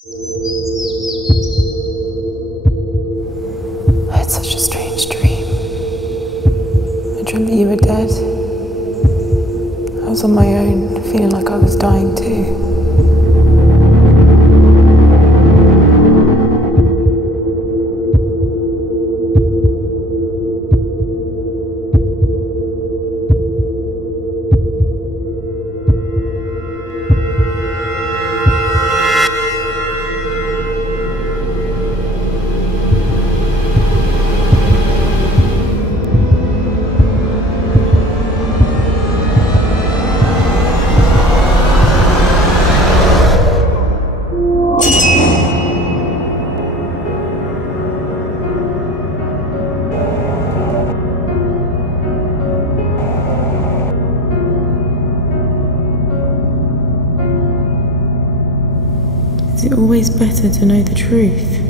I had such a strange dream. I dreamt that you were dead. I was on my own, feeling like I was dying too. Is it always better to know the truth?